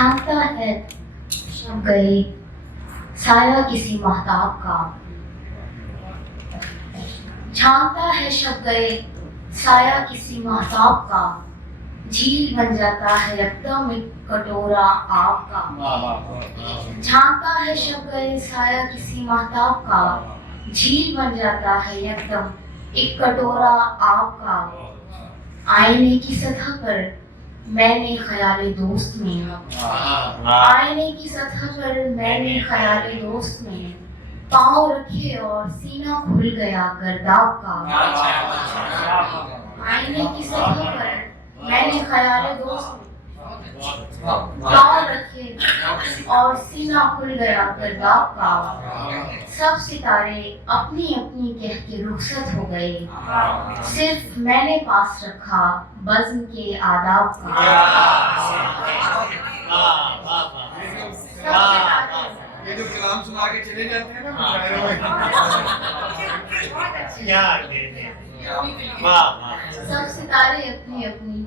چھانتا ہے شب گئے سایہ کسی مہتاب کا، چھانتا ہے شب گئے سایہ کسی مہتاب کا، جھیل بن جاتا ہے یکدم ایک کٹورا آب کا، چھانتا ہے شب گئے سایہ کسی مہتاب کا، جھیل بن جاتا ہے یکدم ایک کٹورا آب کا، آئینے کی سطح پر میں نے خیال دوست میں، آئینے کی سطح پر میں نے خیال دوست میں پاؤں رکھے اور سینہ کھل گیا گرداب کا، آئینے کی سطح پر میں نے خیال دوست میں پاؤں رکھے اور سینہ کھل گیا گرداب کا، سب ستارے اپنی اپنی کہہ کے رخصت ہو گئے، صرف میں نے پاس رکھا بزم کے آداب کا، یہ جو کلام سنا کے چلے جاتے ہیں نا سب ستارے اپنی اپنی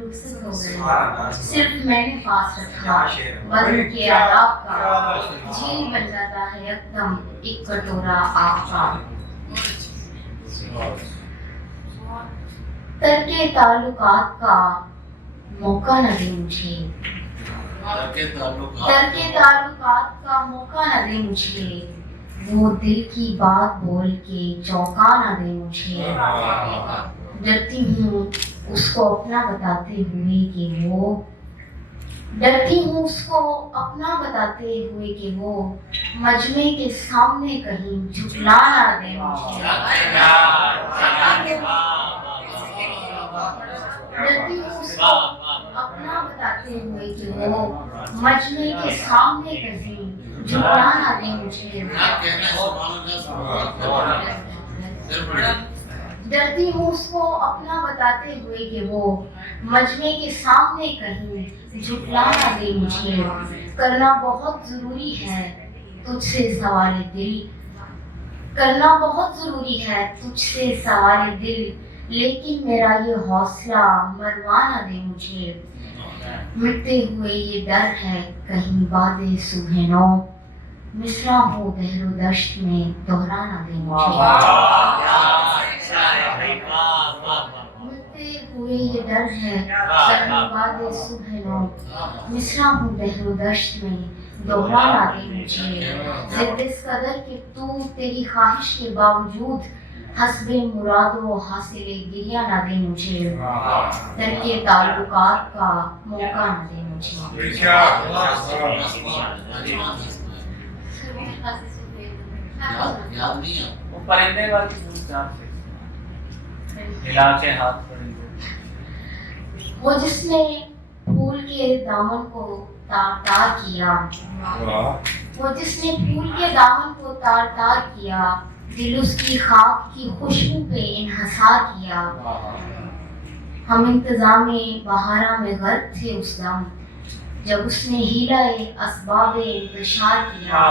رخصت ہو گئے، صرف میں نے پاس رکھا بزم کے آداب کا، جھیل بن جاتا ہے یکدم ایک کٹورا آب کا، ترک تعلقات کا موقع نہ دے مجھے، ترک تعلقات کا موقع نہ دے مجھے، وہ دل کی بات بول کے چونکا نہ دے مجھے، ڈرتی ہوں اس کو اپنا بتاتے ہوئے کہ وہ، ڈرتی ہوں اس کو اپنا بتاتے ہوئے کہ وہ مجمع کے سامنے کہیں جھکلا نہ دے مجھے، ڈرتی ہوں اس کو اپنا بتاتے ہوئے کہ وہ مجمع کے سامنے کہیں جھکلا نہ دے مجھے، ڈرتی ہوں اس کو اپنا بتاتے ہوئے کہ وہ مجمع کے سامنے کہیں جھکلا نہ دے مجھے، کرنا بہت ضروری ہے تجھ سے سوال دل، کرنا بہت ضروری ہے تجھ سے سوال دل، لیکن میرا یہ حوصلہ مروا نہ دے مجھے، مٹتے ہوئے یہ ڈر ہے کہیں باد صبح نو، مصرع ہو دہر و دشت میں دہرا نہ دے مجھے، مٹتے ہوئے یہ ڈر ہے کہیں باد صبح نو، مصرع ہو دہر و دشت میں دہرا نہ دے مجھے، ضد اس قدر کہ تو تیری خواہش کے باوجود حسب مراد و حاصل گریہ نہ دے مجھے، ترک تعلقات کا موقع نہ دے مجھے۔ وہ پرندے والی ہلا کے ہاتھ پرندے، وہ جس نے پھول کے دامن کو تار تار کیا، وہ جس نے پھول کے دامن کو تار تار کیا، دل اس کی خاک کی خوشبو پہ انحصار کیا، ہم انتظام بہارا میں غرق تھے اس دم، جب اس نے ہیلہ اسباب انتشار کیا،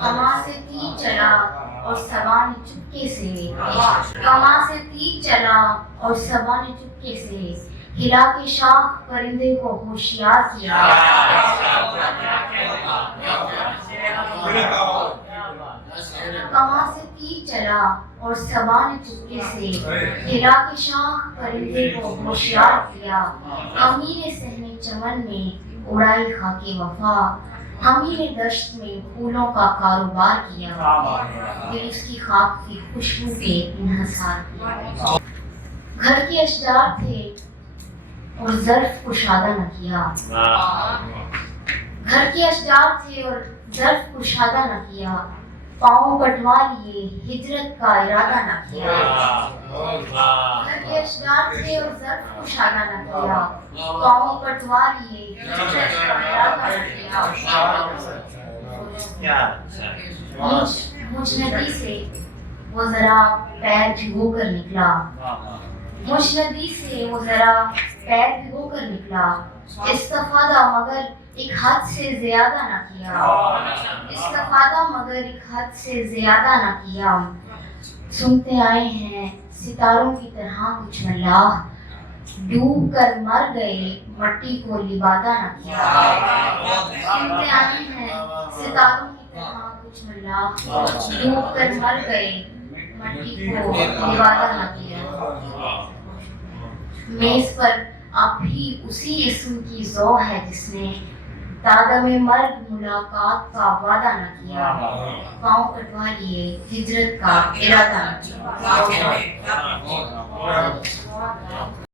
کماں سے تیر چلا اور صبا نے چپکے سے، کماں سے تیر چلا اور صبا نے چپکے سے ہلا کے شاخ پرندے کو ہوشیار کیا، کماں سے تیر چلا اور صبا نے چپکے سے ہلا کے شاخ پرندے کو ہوشیار کیا، امیر صحن چمن میں اڑائی خاک وفا، امیر دشت میں پھولوں کا کاروبار کیا، دل اس کی خاک کی خوشبو پہ انحصار کیا، گھر کے اشجار تھے اور ظرف کشادہ نہ کیا، گھر کے اشجار تھے اور ظرف کشادہ نہ کیا، پاؤں کٹوا لیے ہجرت کا ارادہ نہ کیا، گھر کے اشجار تھے اور ظرف کشادہ نہ کیا، پاؤں کٹوا لیے ہجرت کا ارادہ نہ کیا، مجھ ندی سے وہ ذرا پیر بھگو کر نکلا، مجھ ندی سے وہ ذرا پیر بھگو کر نکلا، استفادہ مگر ایک حد سے زیادہ نہ کیا، استفادہ مگر ایک حد سے زیادہ نہ کیا، سنتے آئے ہیں ستاروں کی طرح کچھ ملاح، ڈوب کر مر گئے مٹی کو لبادہ نہ کیا. امتحانی ہے ستاروں کی طرح کچھ ملا, ڈوب کر مر گئے مٹی کو لبادہ نہ کیا. میز پر اب بھی اسی اسم کی ذو ہے جس نے دادم مرگ ملاقات کا وعدہ نہ کیا. پاؤں کٹوا لیے ہجرت کا ارادہ نہ کیا.